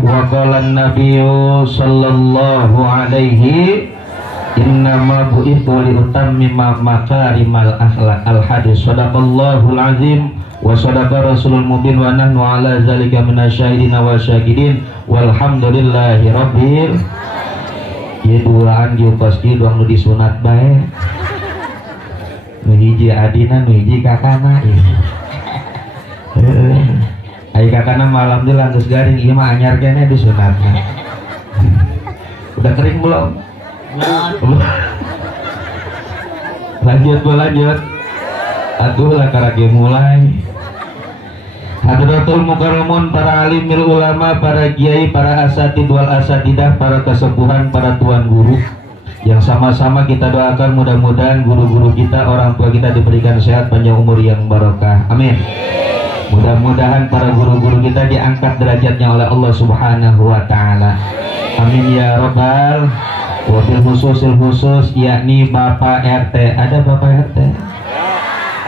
wa qala an-nabiyyu sallallahu alaihi innama bu'ithu li utammima makarimal akhlaq. Al-hadis. Shadaqallahul azim wa shadaqa rasulul mubin wa nahnu ala zalika minasyahidin wa syahidin walhamdulillahi rabbil ya duaan diu pasti doang nu disunat bae nu hiji adina nu hiji kakana ai kakana malam di lantus garing ieu mah anyar kene disunatna udah kering belum? Lanjut. Aduh lah karage mulai. Hadratul mukarramun, para alimil ulama, para kiai, para asatid wal asatidah, para kesepuhan, para tuan guru yang sama-sama kita doakan mudah-mudahan guru-guru kita, orang tua kita diberikan sehat panjang umur yang barokah. Amin. Mudah-mudahan para guru-guru kita diangkat derajatnya oleh Allah Subhanahu wa taala. Amin ya rabbal. Wabil khusus yakni Bapak RT. Ada Bapak RT?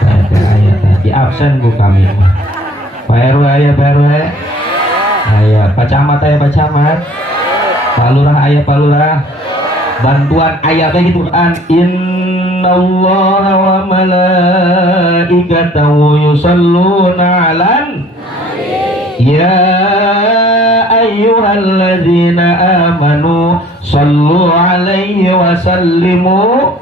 Ada ayat tadi absen bu kami. Pak RW ayah Pak RW. Ayah Pak Camat ayah Pak Camat. Pak Lurah ayah Pak Lurah. Bantuan ayat begitu Quran. Innallaha wa malaikatahu yusalluna 'alan ya ayyuhalladzina amanu sallu alaihi wa sallimu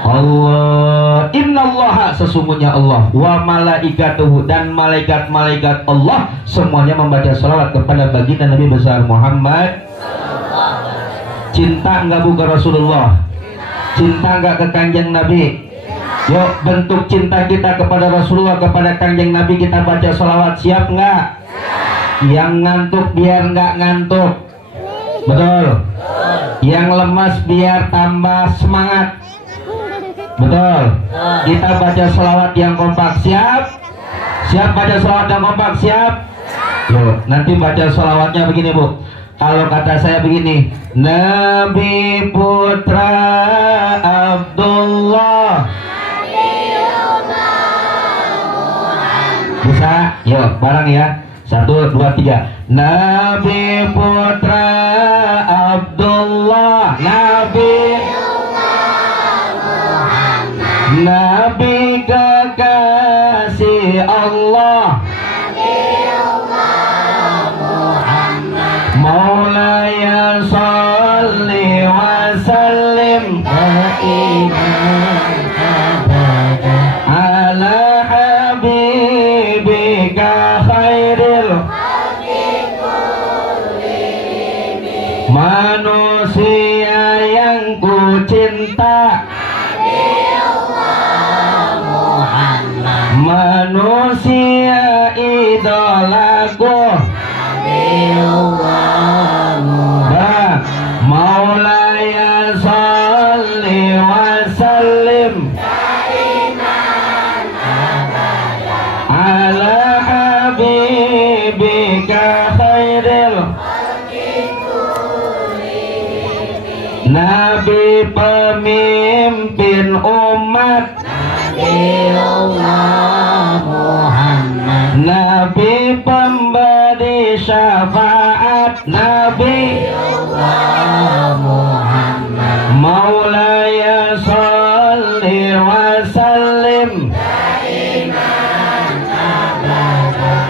Allah. Innallaha, sesungguhnya Allah, wa malaikatuhu, dan malaikat-malaikat Allah semuanya membaca salawat kepada baginda Nabi besar Muhammad. Cinta enggak bu ke Rasulullah? Cinta enggak ke kanjeng Nabi? Yuk bentuk cinta kita kepada Rasulullah, kepada kanjeng Nabi kita baca salawat. Siap enggak? Yang ngantuk biar enggak ngantuk. Betul. Yang lemas biar tambah semangat. Betul. Kita baca selawat yang kompak. Siap? Siap baca selawat yang kompak? Siap? Yuk, nanti baca selawatnya begini bu. Kalau kata saya begini, Nabi Putra Abdullah. Bisa? Yuk, bareng ya. 1, 2, 3. Nabi Putra Abdullah. Nabi kekasih Allah. Maulaya salli wa sallim ala habibika khairil manusia yang ku cinta, manusia idolaku, Maulaya salli wa sallim ala habibika khairil Nabi pemimpin umat, Nabi pemberi syafaat, Nabi Maulaya salli wa sallim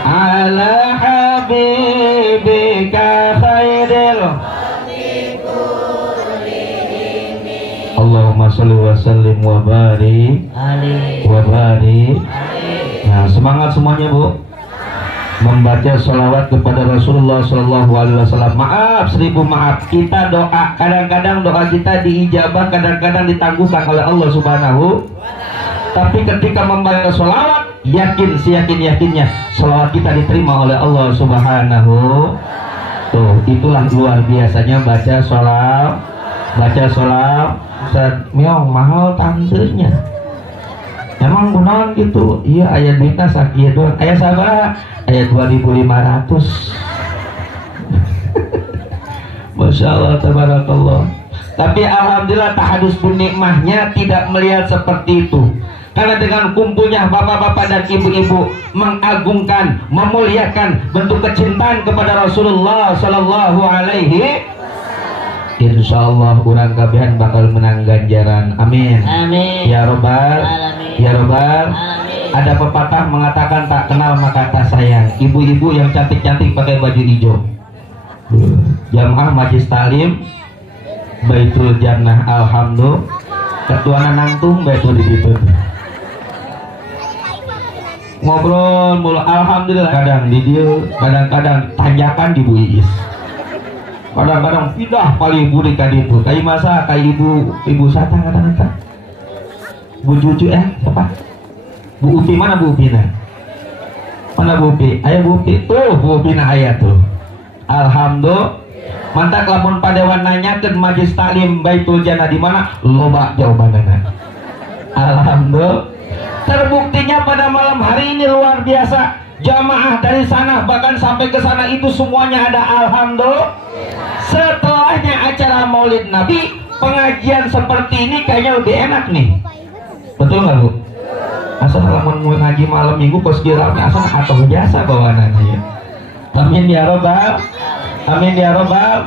ala habibika khairil Allahumma salli wa sallim wa barik wa barik. Nah, semangat semuanya bu, membaca sholawat kepada Rasulullah Shallallahu Alaihi Wasallam. Maaf, 1000 maaf. Kita doa, kadang-kadang doa kita diijabah, kadang-kadang ditangguhkan oleh Allah Subhanahu. Tapi ketika membaca sholawat, yakin, seyakin-yakinnya sholawat kita diterima oleh Allah Subhanahu. Tuh, itulah luar biasanya baca sholawat. Baca sholawat. Miong mahal tantenya. Emang gunawan gitu? Iya, ayat duitnya sakit doang. Ayat sabar, ayat 2.500. Masya Allah, tabarakallah. Tapi alhamdulillah tahadus bin nikmahnya tidak melihat seperti itu. Karena dengan kumpulnya bapak-bapak dan ibu-ibu mengagungkan, memuliakan bentuk kecintaan kepada Rasulullah Sallallahu Alaihi, insyaallah orang kabehan bakal menang ganjaran. Amin. Amin. Ya Robbal. Ya Robbal. Ada pepatah mengatakan tak kenal maka tak sayang. Ibu-ibu yang cantik-cantik pakai baju hijau. Jamaah Majlis Taklim Baitul Jannah, alhamdulillah. Ketuanan nangtung Baitul Dibitun. Ngobrol mulu alhamdulillah. Kadang di dia, kadang-kadang tanjakan di Bu Iis. Kadang-kadang pindah paling buri kali itu. Kayak masa kayak ibu Sata kata-kata. Bu Cucu siapa? Bu Upi, mana Bu Upi nah? Mana Bu Upi? Ayo Bu Upi. Tuh Bu Upi nah ayat tuh. Alhamdulillah. Mantak lamun padewan nanyakeun Majlis Taklim Baitul Jannah di mana? Loba jawabanana. Alhamdulillah. Terbuktinya pada malam hari ini luar biasa. Jamaah dari sana bahkan sampai ke sana itu semuanya ada alhamdulillah. Setelahnya acara Maulid Nabi, pengajian seperti ini kayaknya lebih enak nih. Betul nggak Bu? Asal lamun mau ngaji malam minggu kos kiranya asal atau biasa bawaannya ya. Amin ya Robbal. Amin ya Robbal.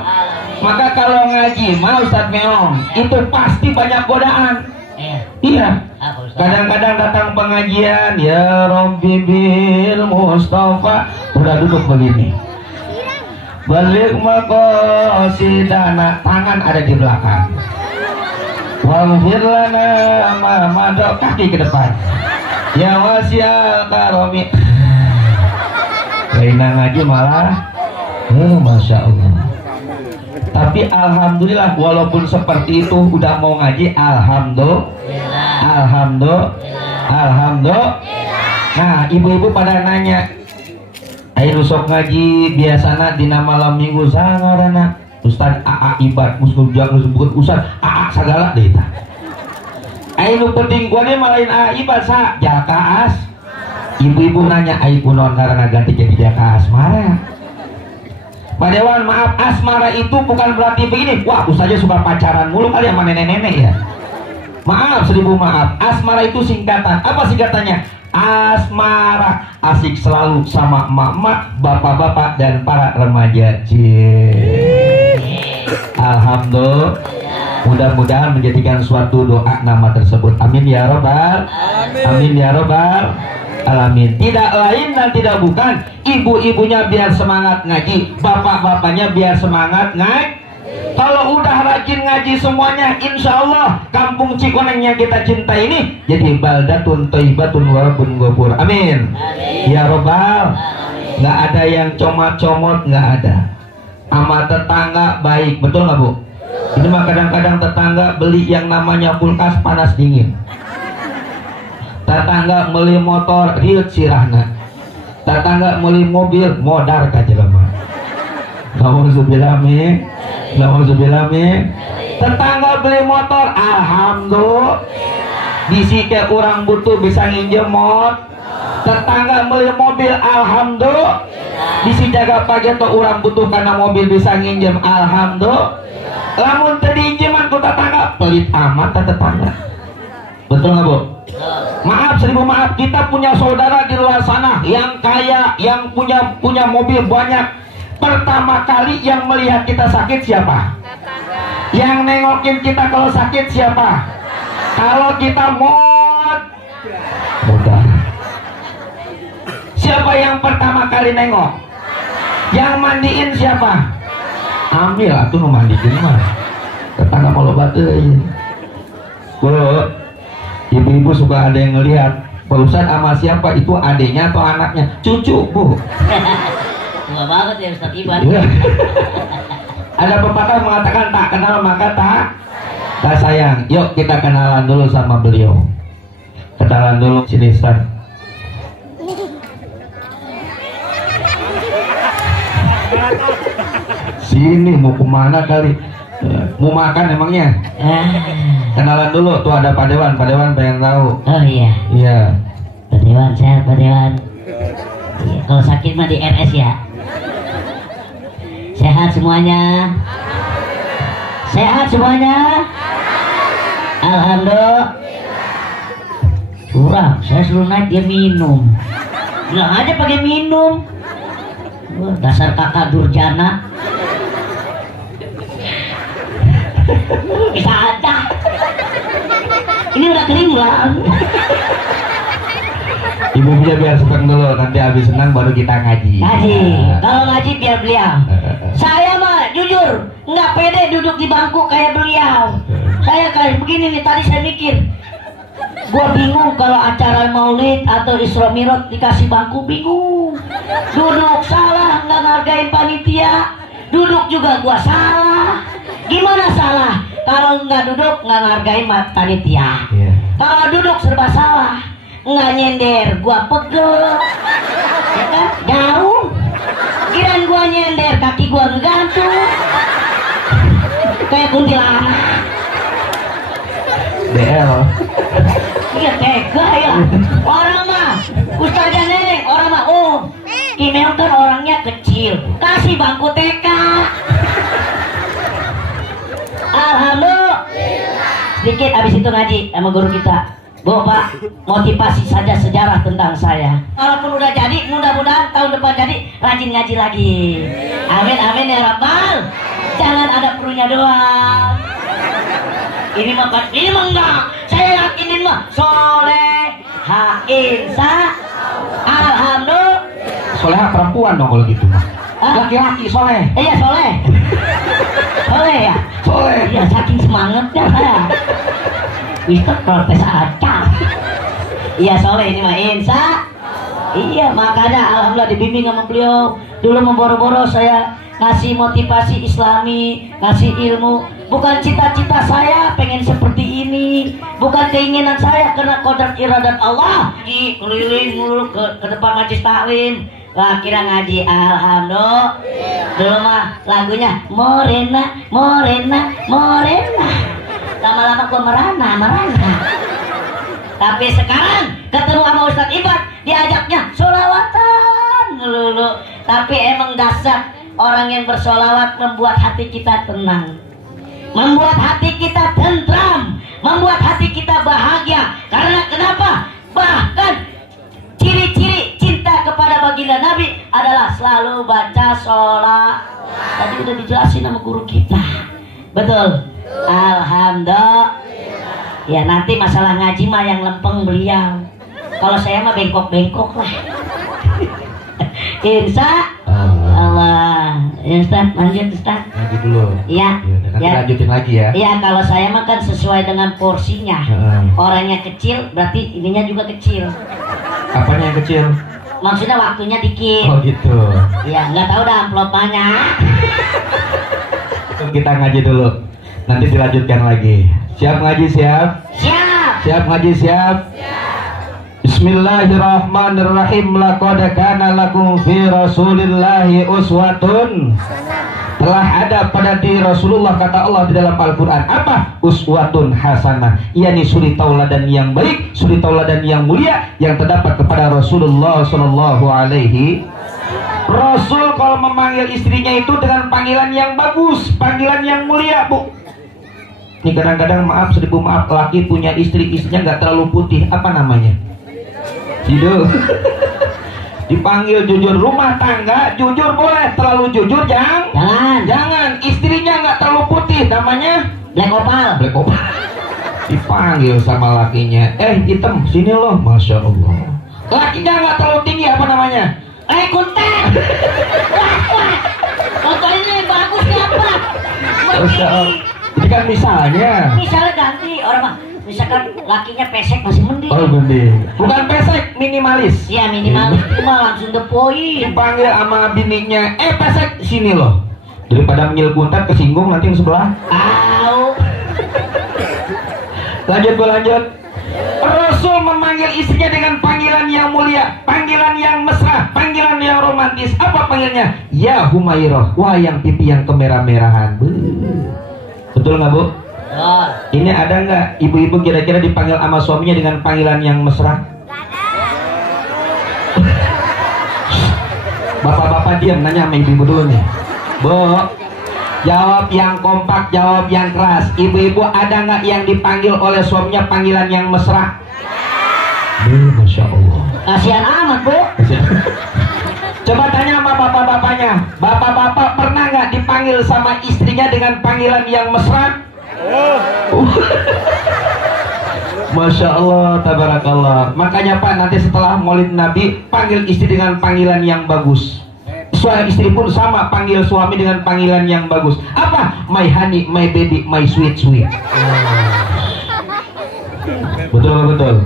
Maka kalau ngaji mah Ustadz Meong itu pasti banyak godaan. Iya. Kadang-kadang datang pengajian ya Rabbi bil Mustafa udah duduk begini. Balik maqasidana, tangan ada di belakang. Waghfir lana ma madha, kaki ke depan. Ya wasial karomi. Kaina ngaji malah Masya Allah. Tapi alhamdulillah walaupun seperti itu udah mau ngaji alhamdulillah. Alhamdulillah. Nah, ibu-ibu pada nanya, ayo sok ngaji biasana dina malam minggu sangarana Ustaz AA ibad muskul jangan sebut Ustaz AA segala deh ta. Ayo penting gua nih malain AA ibad sa jakaas. Ibu-ibu nanya ayo kunon karena ganti jadi jakaas marah. Padewan maaf, asmara itu bukan berarti begini. Wah, Ustaznya suka pacaran mulu kali sama nenek-nenek ya. Maaf, 1000 maaf. Asmara itu singkatan. Apa singkatannya? Asmara, asik selalu sama emak-emak, bapak-bapak dan para remaja. Alhamdulillah. Mudah-mudahan menjadikan suatu doa nama tersebut. Amin ya Robbal. Amin ya Robbal alamin. Tidak lain dan tidak bukan, ibu-ibunya biar semangat ngaji, bapak-bapaknya biar semangat ngaji. Kalau udah rajin ngaji semuanya, insya Allah kampung Cikoneng yang kita cinta ini jadi baldatun thayyibatun wa rabbun ghafur. Amin. Ya Robbal. Nggak ada yang comot-comot, nggak ada. Sama tetangga baik, betul nggak Bu? Ini mah kadang-kadang tetangga beli yang namanya kulkas panas dingin. Tetangga beli motor riut sirahna. Tetangga beli mobil modar ka jelema. Nauzubillah min. Nauzubillah min. Tetangga beli motor alhamdulillah. Bisi ke orang butuh bisa nginjem mod. Tetangga beli mobil alhamdulillah. Bisi jaga pagi atau orang butuh karena mobil bisa nginjem alhamdulillah. Lamun tadi injeman ku tetangga pelit amat tetangga. Betul nggak Bu? Maaf, 1000 maaf, kita punya saudara di luar sana yang kaya, yang punya mobil banyak. Pertama kali yang melihat kita sakit siapa? Yang nengokin kita kalau sakit siapa? Kalau kita mudah. Siapa yang pertama kali nengok? Yang mandiin siapa? Ambil atuh memandiin mah. Tetangga mau lobat euy. Bu, ibu-ibu suka ada yang ngelihat Pak Ustadz sama siapa itu, adiknya atau anaknya? Cucu Bu. Tua banget ya Ustadz Iban. Ada pepatah mengatakan tak kenal maka tak sayang. Yuk kita kenalan dulu sama beliau. Kenalan dulu sini Ustaz. Sini mau kemana kali? Mau makan emangnya? Kenalan dulu tuh, ada Pak Dewan pengen tahu. Oh iya. Iya. Pak Dewan, sehat Pak Dewan. Iya. Kalau sakit mah di RS ya. Sehat semuanya. Sehat semuanya. Alhamdulillah. kurang, saya suruh naik dia minum. Bilang aja pakai minum. Wah, dasar kakak durjana. Bisa aja. Ini udah kering bang. Ibu punya biar senang dulu, nanti habis senang baru kita ngaji. Ngaji, kalau ngaji biar beliau. Saya mah jujur nggak pede duduk di bangku kayak beliau. Saya kayak begini nih, tadi saya mikir, gua bingung kalau acara maulid atau Isra Mi'raj dikasih bangku, bingung. Duduk salah, nggak ngargain panitia. Duduk juga gua salah. Gimana salah? Kalau nggak duduk nggak ngargain panitia. Kalau duduk serba salah. Nggak nyender, gua pegel. Ya kan? Jauh. Kirain gua nyender, kaki gua ngegantung. Kayak kuntilanak. DL. Iya tega ya. Orang mah Ustazah Neneng, orang mah Kimel kan orangnya kecil, kasih bangku TK. Alhamdulillah. Sedikit habis itu ngaji sama guru kita. Bu Pak, motivasi saja sejarah tentang saya. Walaupun udah jadi, mudah-mudahan tahun depan jadi rajin ngaji lagi. Amin amin ya Rabbal. Jangan ada perlunya doang. Ini mah enggak. Saya yakinin mah soleh, insa, alhamdulillah. Soleh perempuan dong kalau gitu mah. Laki-laki soleh. Iya soleh. Soleh ya. Soleh. Iya saking semangatnya saya. Bisa protes aja. Iya soleh ini mah insa. Iya makanya alhamdulillah dibimbing sama beliau. Dulu memboro-boro saya ngasih motivasi islami, ngasih ilmu. Bukan cita-cita saya pengen seperti ini, bukan keinginan saya, karena kodrat iradat Allah. Keliling mulu ke depan majlis taklim. Wah kira ngaji alhamdulillah. Dulu mah lagunya Morena, Morena, Morena. Lama-lama gua merana. Tapi sekarang ketemu sama Ustadz Ibad, diajaknya sholawatan lulu. Tapi emang dasar orang yang bersolawat membuat hati kita tenang, membuat hati kita tentram, membuat hati kita bahagia. Karena kenapa? Bahkan ciri-ciri cinta kepada baginda Nabi adalah selalu baca sholawat. Tadi udah dijelasin sama guru kita. Betul. Alhamdulillah. Ya nanti masalah ngaji mah yang lempeng beliau. Kalau saya mah bengkok-bengkok lah. Insya Allah. Ya Ustaz, lanjut Ustaz. Ngaji dulu. Iya. Nanti lanjutin lagi ya. Iya, kalau saya mah kan sesuai dengan porsinya. Orangnya kecil, berarti ininya juga kecil. Apanya yang kecil? Maksudnya waktunya dikit. Oh gitu. Iya, nggak tahu dah amplopanya. Kita ngaji dulu. Nanti dilanjutkan lagi. Siap ngaji siap? Siap. Siap ngaji siap? Bismillahirrahmanirrahim. Laqad kana lakum fi Rasulillahi uswatun. Telah ada pada diri Rasulullah, kata Allah di dalam Al-Quran. Apa? Uswatun hasanah, yakni suri tauladan yang baik, suri tauladan yang mulia yang terdapat kepada Rasulullah Sallallahu Alaihi. Rasul kalau memanggil istrinya itu dengan panggilan yang bagus, panggilan yang mulia, Bu. Ini kadang-kadang maaf, seribu maaf, laki punya istri, istrinya nggak terlalu putih, apa namanya? Hidup. Dipanggil jujur rumah tangga, jujur boleh, terlalu jujur jangan. Istrinya nggak terlalu putih, namanya Black opal. black opal. Dipanggil sama lakinya, hitam, sini loh, masya Allah. Lakinya nggak terlalu tinggi, apa namanya? Kuntet. Wah. Foto ini bagus ya Pak. Masya Allah. Jadi kan Misalnya ganti orang mah. Misalkan lakinya pesek masih mending. Oh mending. Bukan pesek, minimalis. Iya minimalis, cuma langsung depoin. Dipanggil sama bininya, pesek sini loh. Daripada menyil kuntat kesinggung nanti yang sebelah. Lanjut. Rasul memanggil istrinya dengan panggilan yang mulia, panggilan yang mesra, panggilan yang romantis. Apa panggilnya? Ya Humairah, wah yang pipi yang kemerah-merahan. Betul nggak Bu? Ini ada nggak ibu-ibu kira-kira dipanggil sama suaminya dengan panggilan yang mesra? Bapak-bapak diam, nanya sama ibu-ibu dulu nih. Bu, jawab yang kompak, jawab yang keras. Ibu-ibu ada nggak yang dipanggil oleh suaminya panggilan yang mesra? Masya Allah. Kasihan amat, Bu. Coba tanya sama bapak-bapaknya, bapak-bapak pernah nggak dipanggil sama istrinya dengan panggilan yang mesra? Masya Allah, tabarakallah. Makanya Pak, nanti setelah Maulid Nabi, panggil istri dengan panggilan yang bagus. Suami istri pun sama, panggil suami dengan panggilan yang bagus. Apa? My honey, my baby, my sweet sweet. Betul betul.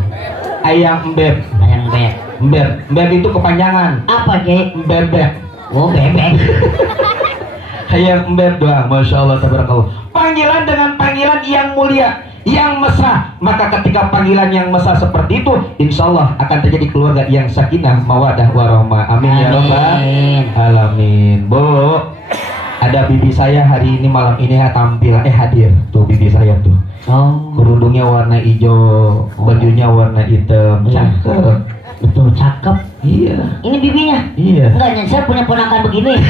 Ayang beb. Ayang beb. Beb, beb itu kepanjangan. Apa, Ge? Bebek. Oh, bebek. Ayang beb doang. Masya Allah, tabarakallah. Panggilan dengan panggilan yang mulia, yang mesra. Maka ketika panggilan yang mesra seperti itu, insya Allah akan terjadi keluarga yang sakinah, mawadah, warahmah. Amin ya rabbal alamin. Bu, ada bibi saya hari ini malam ini hadir. Tuh bibi saya tuh. Oh, Kerudungnya warna hijau, bajunya warna hitam. Cakep. betul, cakep. Iya. Ini bibinya? Iya. Enggak, saya punya ponakan begini.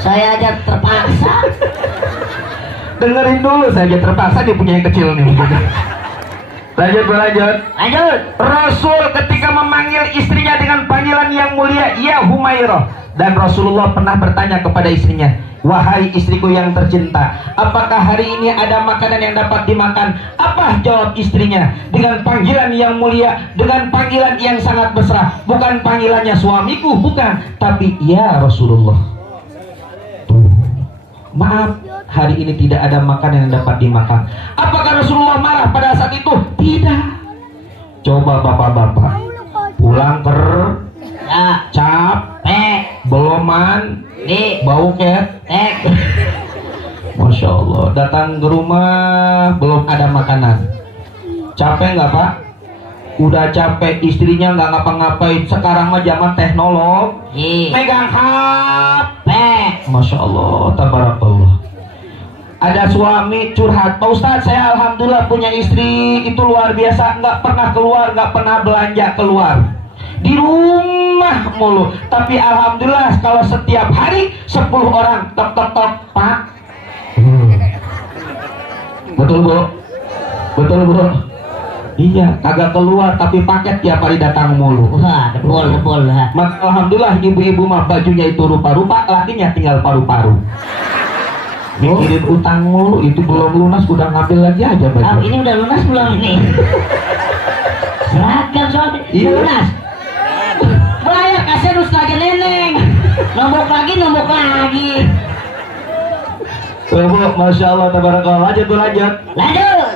Saya aja terpaksa. Dengerin dulu, saya aja terpaksa, dia punya yang kecil nih. Lanjut. Lanjut. Rasul ketika memanggil istrinya dengan panggilan yang mulia, ya Humairah. Dan Rasulullah pernah bertanya kepada istrinya, wahai istriku yang tercinta, apakah hari ini ada makanan yang dapat dimakan? Apa jawab istrinya? Dengan panggilan yang mulia, dengan panggilan yang sangat mesra. Bukan panggilannya suamiku, bukan, tapi ya Rasulullah. Maaf, hari ini tidak ada makanan yang dapat dimakan. Apakah Rasulullah marah pada saat itu? Tidak. Coba bapak-bapak pulang capek, beloman, bau ketek. Masya Allah, datang ke rumah belum ada makanan. Capek nggak Pak? Udah capek, istrinya nggak ngapa-ngapain. Sekarang mah zaman teknologi, megang HP. Masya Allah, tabarakallah. Ada suami curhat, Pak Ustadz, saya alhamdulillah punya istri itu luar biasa, nggak pernah keluar, nggak pernah belanja keluar, di rumah mulu. Tapi alhamdulillah kalau setiap hari 10 orang tok Pak. Betul Bu? Betul Bu? Iya, kagak keluar tapi paket tiap hari datang mulu. Wah, debol. Maka alhamdulillah ibu-ibu mah bajunya itu rupa-rupa, lakinya tinggal paru-paru. Mikirin utang mulu, itu belum lunas udah ngambil lagi aja baju. Oh, ini udah lunas belum ini? Seragam soalnya Iya. lunas. Bayar kasih terus lagi neneng. Nombok lagi. Tuh Bu, Masya Allah, tabarakallah. Lanjut.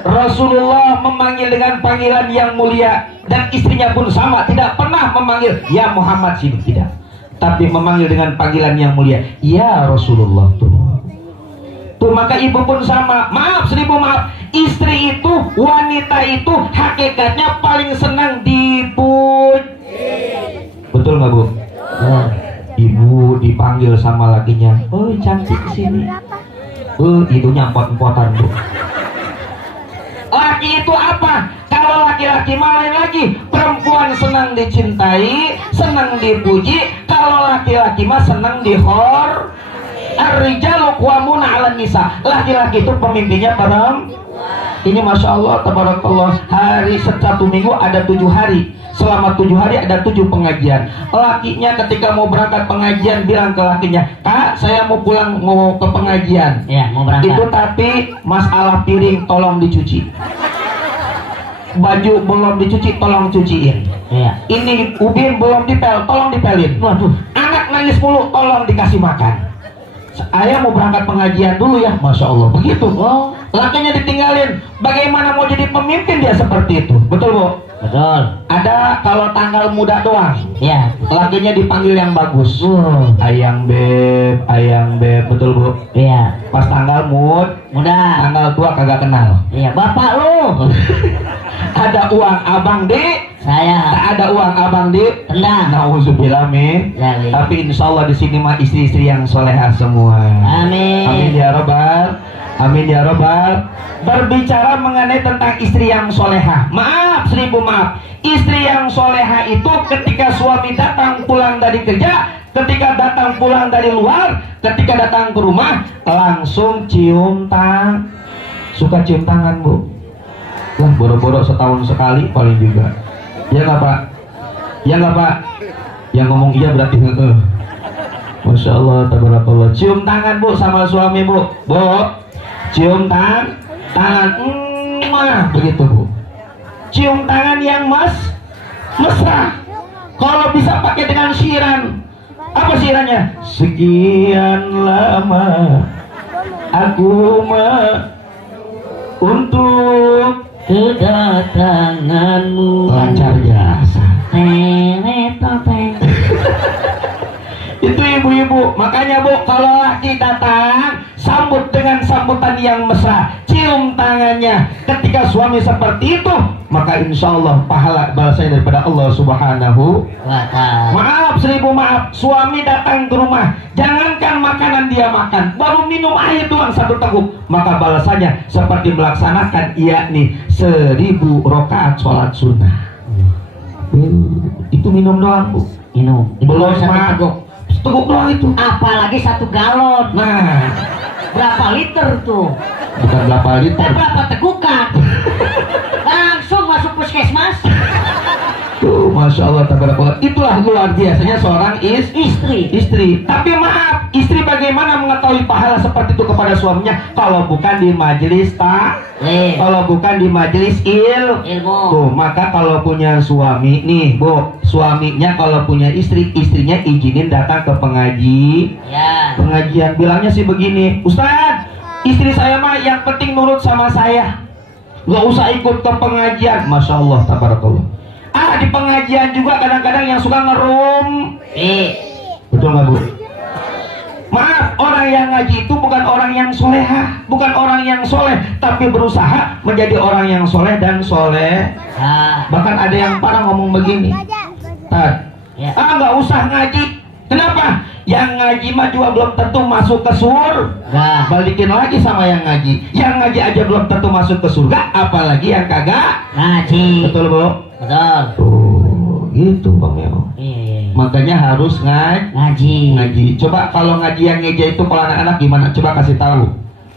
Rasulullah memanggil dengan panggilan yang mulia, dan istrinya pun sama, tidak pernah memanggil ya Muhammad sini, tidak, tapi memanggil dengan panggilan yang mulia, ya Rasulullah. Tuh maka ibu pun sama. Maaf, 1000 maaf. Istri itu, wanita itu hakikatnya paling senang dipuji. Betul nggak Bu? Ibu dipanggil sama lakinya, oh cantik kesini. Hidungnya empot-empotan Bu. Laki itu apa? Kalau laki-laki malah lagi, perempuan senang dicintai, senang dipuji. Kalau laki-laki mah senang dihor. Ar-rijalu qawwamuna 'alan nisa. Laki-laki itu pemimpinnya perempuan. Ini Masya Allah, tabarakallah. Hari satu minggu ada 7 hari. Selama 7 hari ada 7 pengajian. Lakinya ketika mau berangkat pengajian bilang ke lakinya, Kak, saya mau pulang, mau ke pengajian. Ya, mau berangkat. Itu tapi masalah piring tolong dicuci. Baju belum dicuci, tolong cuciin. Iya. Ini ubin belum dipel, tolong dipelin. Waduh. Anak nangis mulu, tolong dikasih makan. Ayah mau berangkat pengajian dulu ya. Masya Allah, begitu. Oh, lakinya ditinggalin. Bagaimana mau jadi pemimpin dia seperti itu? Betul Bu? Betul. Ada kalau tanggal muda doang, Iya. lakinya dipanggil yang bagus. Ayang beb, betul Bu? Iya. Pas tanggal Mudah. tanggal tua kagak kenal. Iya, bapak lu. Ada uang abang di, Saya tak ada uang abang di. tendang. Nauzubillah min. Ya, iya. Tapi insya Allah di sini mah istri-istri yang solehah semua. Amin Amin. ya robbal. Amin ya robbal. Berbicara mengenai tentang istri yang solehah. Maaf, 1000 maaf. Istri yang solehah itu ketika suami datang pulang dari kerja, ketika datang pulang dari luar, ketika datang ke rumah, langsung cium tangan. Suka cium tangan Bu? Lah boro-boro setahun sekali paling juga. Ya nggak Pak? Ya nggak Pak? Yang ngomong iya berarti heeh. Masya Allah, tabarakallah. Cium tangan Bu sama suami Bu. Bu, cium tangan. Begitu Bu. Cium tangan yang mesra. Kalau bisa pakai dengan syiran. Apa syirannya? Sekian lama aku untuk kedatanganmu. lancar jasa. Topeng. Itu ibu-ibu, makanya Bu, kalau laki datang sambut dengan sambutan yang mesra, cium tangannya. Ketika suami seperti itu, maka insya Allah pahala balasannya daripada Allah Subhanahu wa ta'ala. Maaf, 1000 maaf. Suami datang ke rumah, jangankan makanan dia makan, baru minum air doang 1 teguk, maka balasannya seperti melaksanakan yakni 1000 rakaat sholat sunnah. Itu minum doang Bu. Minum. Belum 1 Mak. teguk. Teguk doang itu. Apalagi 1 galon. Nah, Berapa liter tuh? bukan berapa liter. Dan berapa tegukan? Langsung masuk puskesmas. Tuh, Masya Allah, tabarakallah. Itulah luar biasanya seorang istri. Tapi maaf, istri bagaimana mengetahui pahala seperti itu kepada suaminya kalau bukan di majelis kalau bukan di majelis ilmu. Tuh, maka kalau punya suami nih Bu, suaminya kalau punya istri, istrinya izinin datang ke Ya. pengajian. Bilangnya sih begini, Ustaz, istri saya mah yang penting nurut sama saya, nggak usah ikut ke pengajian. Masya Allah, tabarakallah. Di pengajian juga kadang-kadang yang suka ngerum. Betul nggak Bu? Maaf, orang yang ngaji itu bukan orang yang solehah, bukan orang yang soleh, tapi berusaha menjadi orang yang soleh dan soleh. Bahkan ada yang parah ngomong begini, Tad, nggak usah ngaji. Kenapa? Yang ngaji mah juga belum tentu masuk ke surga. Balikin lagi sama yang ngaji. Yang ngaji aja belum tentu masuk ke surga, apalagi yang kagak ngaji. Betul Bu? Betul. Tuh, gitu Bang Meo. Iya. Makanya harus ngaji. Coba kalau ngaji yang ngeja itu kalau anak-anak gimana? Coba kasih tahu.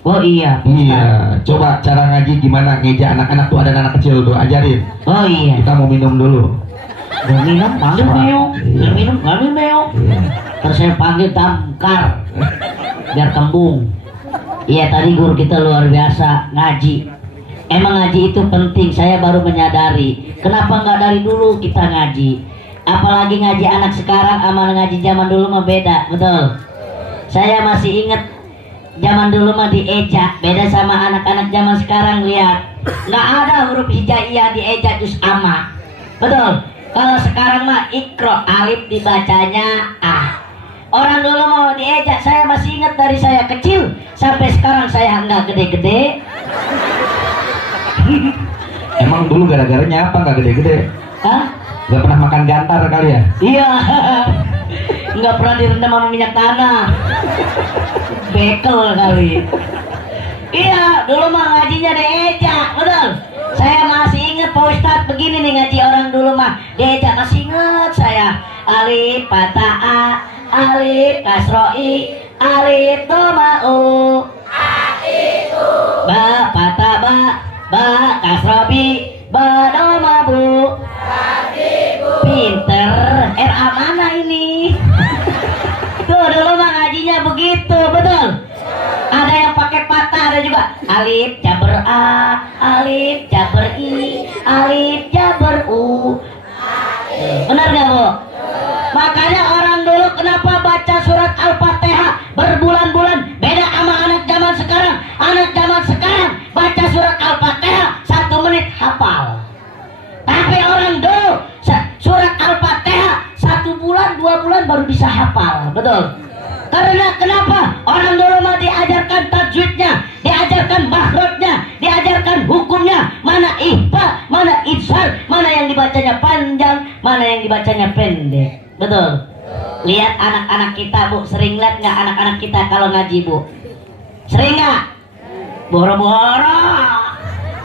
Oh iya. Iya. Coba cara ngaji gimana ngeja anak-anak tuh, ada anak kecil tuh, ajarin. Oh iya. Kita mau minum dulu. Mau minum, panggil Meo. Iya. Minum, panggil Meo. Iya. Terus saya panggil Damkar biar kembung. Iya, tadi guru kita luar biasa ngaji. Emang ngaji itu penting, saya baru menyadari. Kenapa nggak dari dulu kita ngaji? Apalagi ngaji anak sekarang sama ngaji zaman dulu mah beda, betul? Saya masih ingat zaman dulu mah dieja, beda sama anak-anak zaman sekarang. Lihat, nggak ada huruf hijaiyah dieja juz amma, betul? Kalau sekarang mah ikro, alif dibacanya ah. Orang dulu mau dieja, saya masih ingat dari saya kecil sampai sekarang saya nggak gede-gede. Emang dulu gara-garanya apa nggak gede-gede? Hah? Nggak pernah makan gantar kali ya? Iya. Nggak pernah direndam sama minyak tanah. Bekel kali. Iya, dulu mah ngajinya dieja, betul? Saya masih ingat Pak Ustadz begini nih ngaji orang dulu mah dieja, masih ingat saya. Alif patah A, alif kasro I, alif doma U, ba patah ba kasro bi, ba doma bu. Pinter, RA mana ini? Tuh dulu mah ngajinya begitu, betul? Ada yang pakai patah, ada juga alif jabar A, alif jabar I, alif jabar U. Benar gak Bu? Makanya orang dulu kenapa baca surat Al-Fatihah berbulan-bulan, beda sama anak zaman sekarang. Anak zaman sekarang baca surat Al-Fatihah 1 menit hafal. Tapi orang dulu surat Al-Fatihah 1 bulan 2 bulan baru bisa hafal, betul? Karena kenapa? Orang dulu mah diajarkan tajwidnya, diajarkan makhrajnya, diajarkan hukumnya, mana ihfa, mana idshar, mana yang dibacanya panjang, mana yang dibacanya pendek, betul? Lihat anak-anak kita Bu, sering lihat nggak anak-anak kita kalau ngaji Bu? Sering nggak? Boro-boro.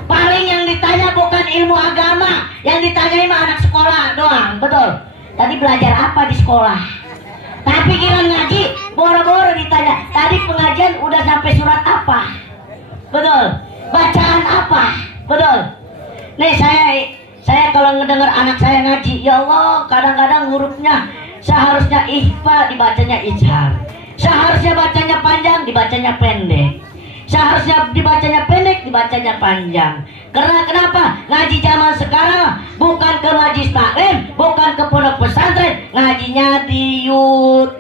Paling yang ditanya bukan ilmu agama, yang ditanya mah anak sekolah doang, betul? Tadi belajar apa di sekolah? Tapi kira ngaji, boro-boro ditanya, tadi pengajian udah sampai surat apa? Betul? Bacaan apa? Betul? Nih saya Saya kalau ngedenger anak saya ngaji, ya Allah, kadang-kadang hurufnya seharusnya ikhfa dibacanya izhar. Seharusnya bacanya panjang dibacanya pendek. Seharusnya dibacanya pendek dibacanya panjang. Karena kenapa? Ngaji zaman sekarang bukan ke majlis taklim, bukan ke pondok pesantren, ngajinya di YouTube.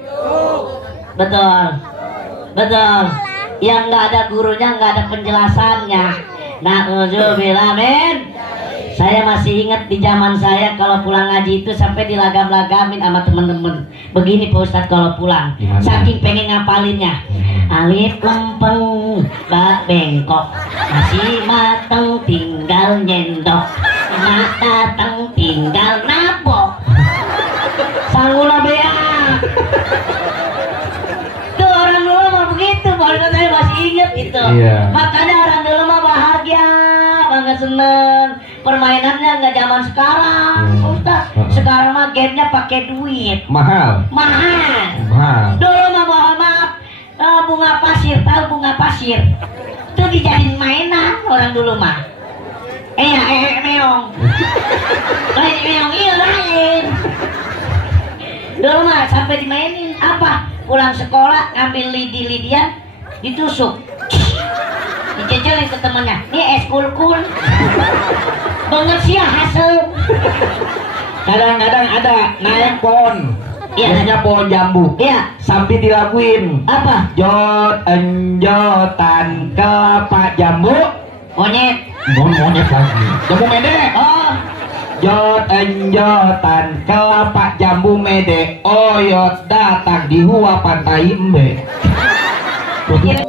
Betul. Betul. Yang nggak ada gurunya, nggak ada penjelasannya. Na'udzubillah min. Saya masih ingat di zaman saya kalau pulang ngaji itu sampai dilagam-lagamin sama temen-temen. Begini Pak Ustadz kalau pulang, gimana? saking pengen ngapalinnya. Alif lempeng, bak bengkok, masih mateng tinggal nyendok, nak dateng tinggal nabok. Sanggula bea. Tuh orang dulu mah begitu, Pak Ustadz, saya masih ingat itu. Iya. Makanya orang dulu mah bahagia banget, seneng. Permainannya nggak zaman sekarang, Ustaz. Sekarang mah gamenya pakai duit, Mahal. mahal. Mahal. Dulu mah mohon maaf, bunga pasir, tahu bunga pasir? Itu dijadiin mainan orang dulu mah. Meong. Lain meong, iya lain. Dulu mah sampai dimainin apa? Pulang sekolah ngambil lidi-lidian, ditusuk. Dijejelin ke temennya, ini es kulkul. Banget sih ya hasil. Kadang-kadang ada naik pohon. Iya. Biasanya pohon jambu. Iya. Sampai dilakuin Apa? jot enjotan kelapa jambu. Monyet. Monyet lagi. Jambu mede. Oh, Jot enjotan kelapa jambu mede. Oyot datang di hua pantai embe. kira